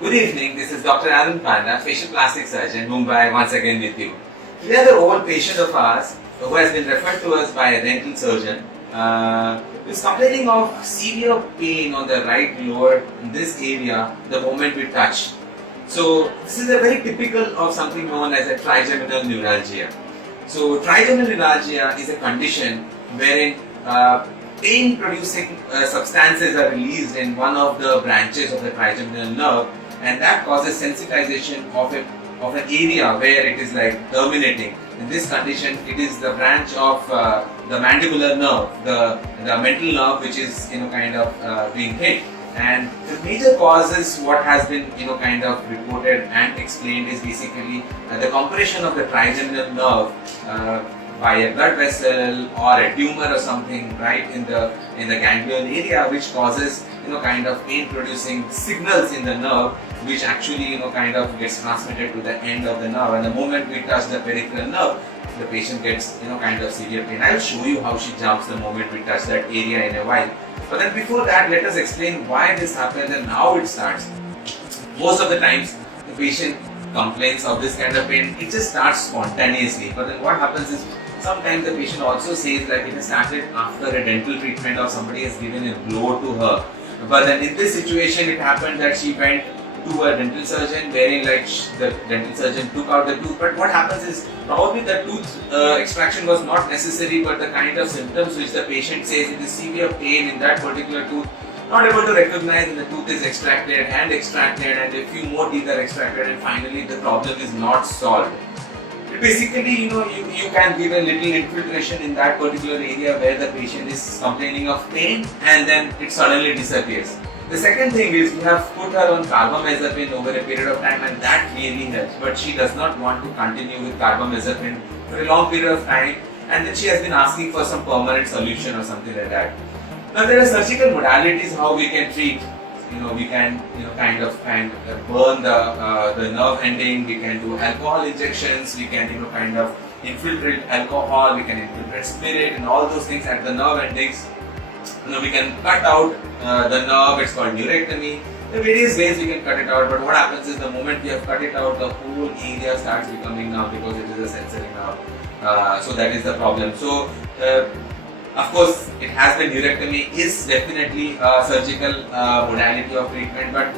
Good evening, this is Dr. Arun Panda, facial plastic surgeon, Mumbai, once again with you. We have an old patient of ours who has been referred to us by a dental surgeon who is complaining of severe pain on the right lower in this area the moment we touch. So this is a very typical of something known as a trigeminal neuralgia. So trigeminal neuralgia is a condition wherein pain-producing substances are released in one of the branches of the trigeminal nerve, and that causes sensitization of an area where it is like terminating. In this condition, it is the branch of the mandibular nerve, the mental nerve, which is kind of being hit. And the major causes, what has been kind of reported and explained, is basically the compression of the trigeminal nerve by a blood vessel or a tumor or something right in the ganglion area, which causes kind of pain producing signals in the nerve, which actually kind of gets transmitted to the end of the nerve, and the moment we touch the peripheral nerve, the patient gets kind of severe pain. I will show you how she jumps the moment we touch that area in a while. But then before that, let us explain why this happens and how it starts. Most of the times the patient complains of this kind of pain, it just starts spontaneously. But then what happens is, sometimes the patient also says that it has started after a dental treatment or somebody has given a blow to her. But then in this situation, it happened that she went to a dental surgeon wherein the dental surgeon took out the tooth. But what happens is, probably the tooth extraction was not necessary, but the kind of symptoms which the patient says, it is severe pain in that particular tooth, not able to recognize, and the tooth is extracted and a few more teeth are extracted, and finally the problem is not solved. Basically, you can give a little infiltration in that particular area where the patient is complaining of pain, and then it suddenly disappears. The second thing is, we have put her on carbamazepine over a period of time, and that really helps, but she does not want to continue with carbamazepine for a long period of time, and then she has been asking for some permanent solution or something like that. Now there are surgical modalities how we can treat. We can kind of burn the nerve ending. We can do alcohol injections. We can kind of infiltrate alcohol. We can infiltrate spirit and all those things at the nerve endings. We can cut out the nerve. It's called neurectomy. There are various ways we can cut it out. But what happens is, the moment we have cut it out, the whole area starts becoming numb because it is a sensory nerve. So that is the problem. So of course, it has been neurectomy is definitely a surgical modality of treatment, but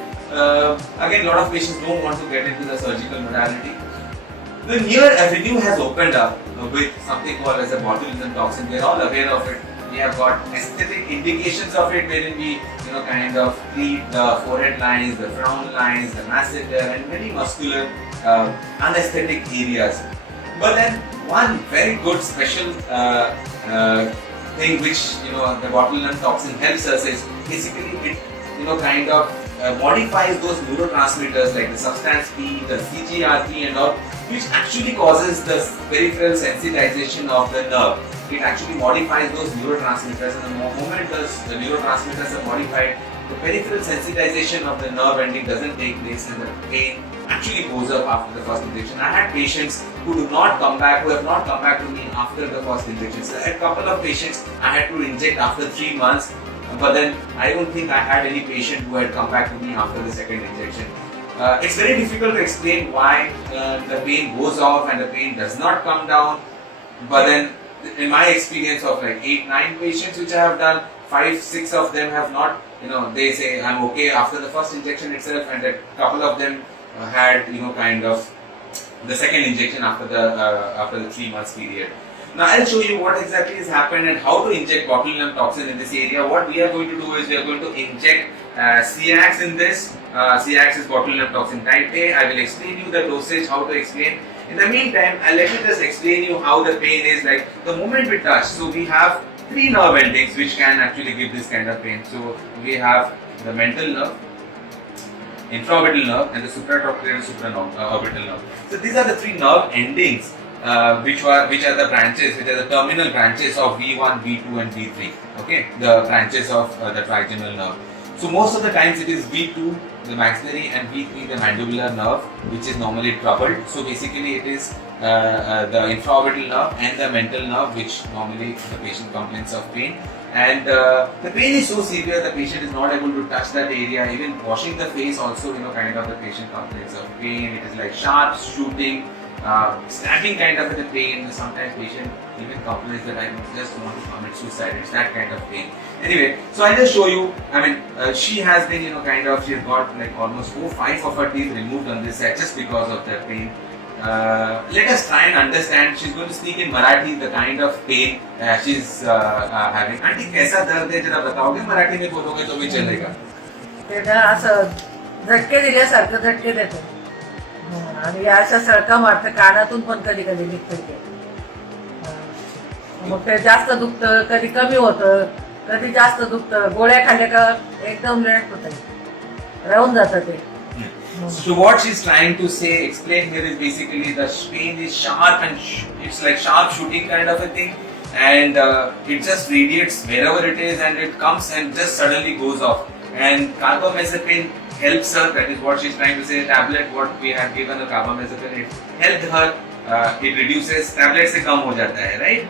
again, a lot of patients don't want to get into the surgical modality. The newer avenue has opened up with something called as a botulinum toxin. We are all aware of it. We have got aesthetic indications of it, wherein we kind of treat the forehead lines, the frown lines, the masseter, and very muscular anesthetic areas. But then one very good special thing which the botulinum toxin helps us is, basically it kind of modifies those neurotransmitters like the substance P, the CGRP and all, which actually causes the peripheral sensitization of the nerve. It actually modifies those neurotransmitters, and the moment the neurotransmitters are modified, the peripheral sensitization of the nerve ending doesn't take place, and the pain actually goes up after the first injection. I had patients who have not come back to me after the first injection. So a couple of patients I had to inject after 3 months, but then I don't think I had any patient who had come back to me after the second injection. It's very difficult to explain why the pain goes off and the pain does not come down, but then in my experience of like 8-9 patients which I have done, 5-6 of them have not, they say I'm okay after the first injection itself, and a couple of them had kind of the second injection after the 3 months period. Now I'll show you what exactly has happened and how to inject botulinum toxin in this area. What we are going to do is, we are going to inject CX in this. CX is botulinum toxin type A. I will explain you the dosage, how to explain. In the meantime, let me just explain you how the pain is like the moment we touch. So we have 3 nerve endings which can actually give this kind of pain. So we have the mental nerve, infraorbital nerve, and the supratrochlear supraorbital nerve. So these are the 3 nerve endings which are the branches, which are the terminal branches of V1, V2 and V3. Okay, the branches of the trigeminal nerve. So most of the times it is V2, the maxillary, and V3, the mandibular nerve, which is normally troubled. So basically it is the infraorbital nerve and the mental nerve, which normally the patient complains of pain. And the pain is so severe, the patient is not able to touch that area. Even washing the face also, kind of the patient complains of pain. It is like sharp shooting, stabbing kind of the pain. Sometimes patient even complains that I just want to commit suicide. It's that kind of pain. Anyway, so I just show you. She has been, she has got like almost 4-5 of her teeth removed on this side just because of the pain. Let us try and understand. She's going to speak in Marathi the kind of pain she's having. Auntie, कैसा दर्द है जरा बताओगे? मराठी में बोलोगे तो भी चलेगा. ते ना असं झटके दिल्यासारखं झटके देतो आणि या अशा सळका मारतं कानातून पण कधी कधी निघतं ते. मग ते जास्त दुखतं, कधी कमी होतं, कधी जास्त दुखतं. गोळ्या खाल्ल्या का एकदम लेट होतं, राहून जातं ते. So what she's trying to say, explain here is basically the pain is sharp and it's like sharp shooting kind of a thing, and it just radiates wherever it is and it comes and just suddenly goes off. And carbamazepine helps her. That is what she's trying to say. Tablet what we have given her carbamazepine, it helped her. It reduces. Tablet से कम हो जाता है, right?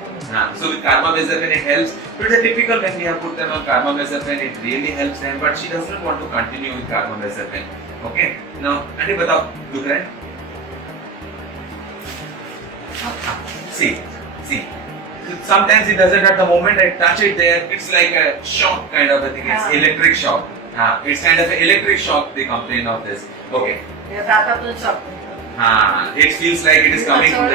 So with carbamazepine it helps. So it's typical when we have put them on carbamazepine, it really helps them. But she doesn't want to continue with carbamazepine. Okay. Now, aunty बताओ, दुख रहा है? See. Sometimes it doesn't. At the moment I touch it there, it's like a shock kind of a thing. It's electric shock. It's kind of an electric shock. They complain of this. Okay. हे दातातून शकतो. It feels like it is coming from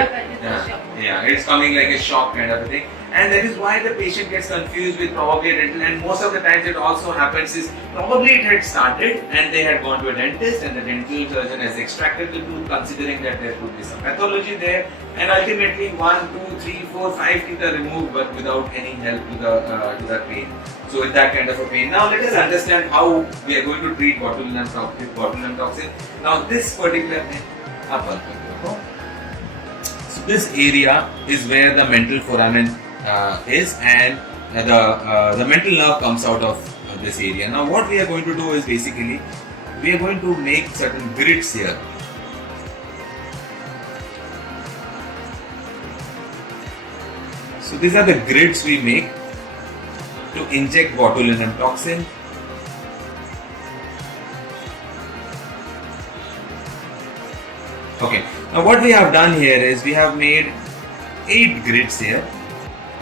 it's coming like a shock kind of a thing, and that is why the patient gets confused with probably a dental. And most of the times it also happens is probably it had started and they had gone to a dentist and the dental surgeon has extracted the tooth, considering that there could be some pathology there, and ultimately 1, 2, 3, 4, 5 teeth are removed but without any help to the pain. So with that kind of a pain. Now let us understand how we are going to treat botulinum toxin. Now this particular so this area is where the mental foramen is, and the mental nerve comes out of this area. Now what we are going to do is basically we are going to make certain grids here. So these are the grids we make to inject botulinum toxin. Okay, now what we have done here is we have made 8 grids here.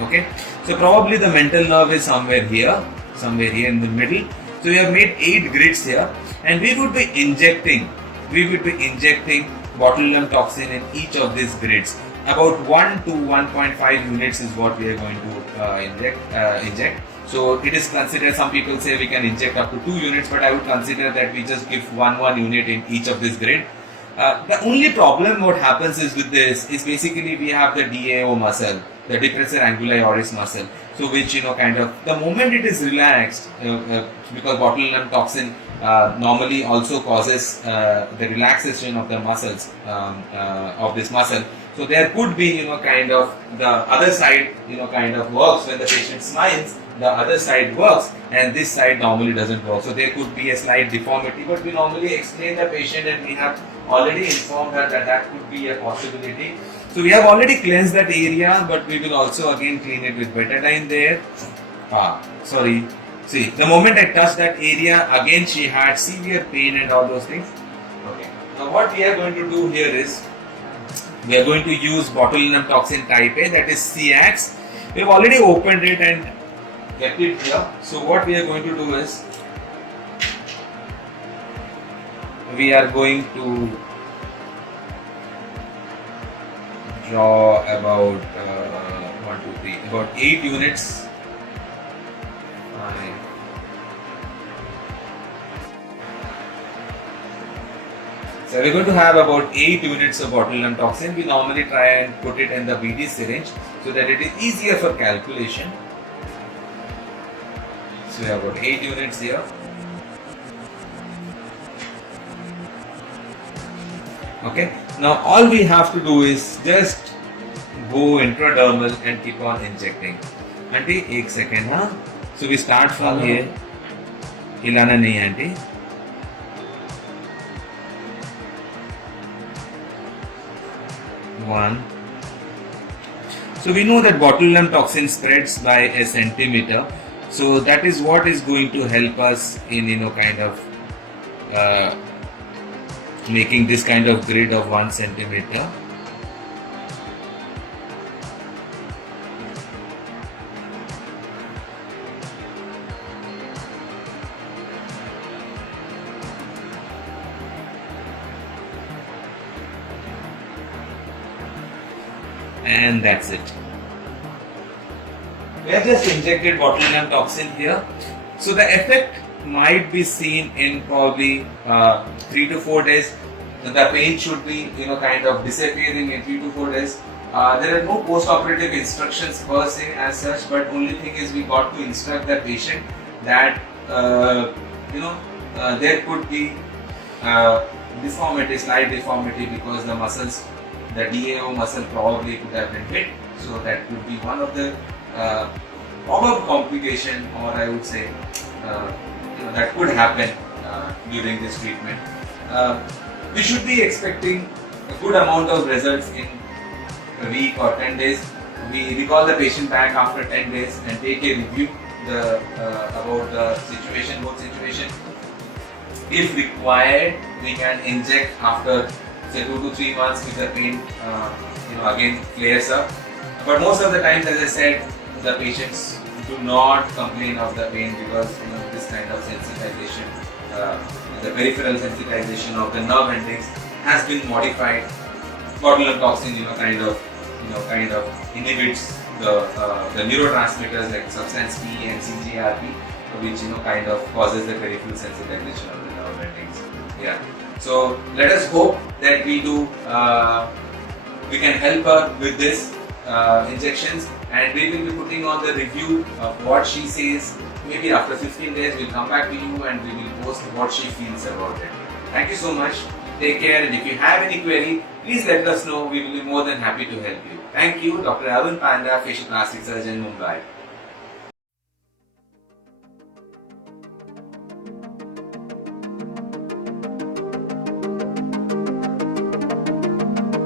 Okay, so probably the mental nerve is somewhere here in the middle. So we have made 8 grids here, and we would be injecting botulinum toxin in each of these grids. About 1 to 1.5 units is what we are going to inject. So it is considered, some people say we can inject up to 2 units, but I would consider that we just give 1 unit in each of this grid. The only problem what happens is with this is basically we have the DAO muscle, the depressor anguli oris muscle. So which kind of the moment it is relaxed, because botulinum toxin normally also causes the relaxation of the muscles of this muscle. So there could be kind of the other side kind of works when the patient smiles. The other side works and this side normally doesn't work. So there could be a slight deformity, but we normally explain the patient and we have already informed her that could be a possibility. So we have already cleansed that area, but we will also again clean it with betadine there. Sorry. See, the moment I touched that area, again she had severe pain and all those things. Okay. Now what we are going to do here is, we are going to use botulinum toxin type A, that is CX. We have already opened it and kept it here. So what we are going to do is, we are going to draw about 8 units. So we're going to have about 8 units of botulinum toxin. We normally try and put it in the BD syringe so that it is easier for calculation. So we have about 8 units here. Okay. Now all we have to do is just go intradermal and keep on injecting. Auntie, 1 second, huh? So we start from here. Hilana nahi, auntie. One. So we know that botulinum toxin spreads by a centimeter. So that is what is going to help us in kind of uh, making this kind of grid of 1 centimeter. And that's it. We have just injected botulinum toxin here. So the effect might be seen in probably 3 to 4 days. The pain should be kind of disappearing in 3 to 4 days. There are no post-operative instructions per se as such, but only thing is we got to instruct the patient that there could be deformity, slight deformity, because the muscles, the DAO muscle probably could have been hit. So that could be one of the probable complication, or I would say that could happen during this treatment. We should be expecting a good amount of results in a week or 10 days. We recall the patient back after 10 days and take a review about the situation, both situation. If required, we can inject after say 2 to 3 months if the pain again flares up. But most of the times, as I said, the patients do not complain of the pain because this kind of sensitization, the peripheral sensitization of the nerve endings has been modified. Botulinum toxin, kind of inhibits the neurotransmitters like substance P and CGRP, which kind of causes the peripheral sensitization of the nerve endings. Yeah. So let us hope that we can help her with this injections, and we will be putting on the review of what she says. Maybe after 15 days we'll come back to you and we will post what she feels about it. Thank you so much. Take care, and if you have any query, please let us know. We will be more than happy to help you. Thank you, Dr. Arun Panda, facial plastic surgeon, Mumbai.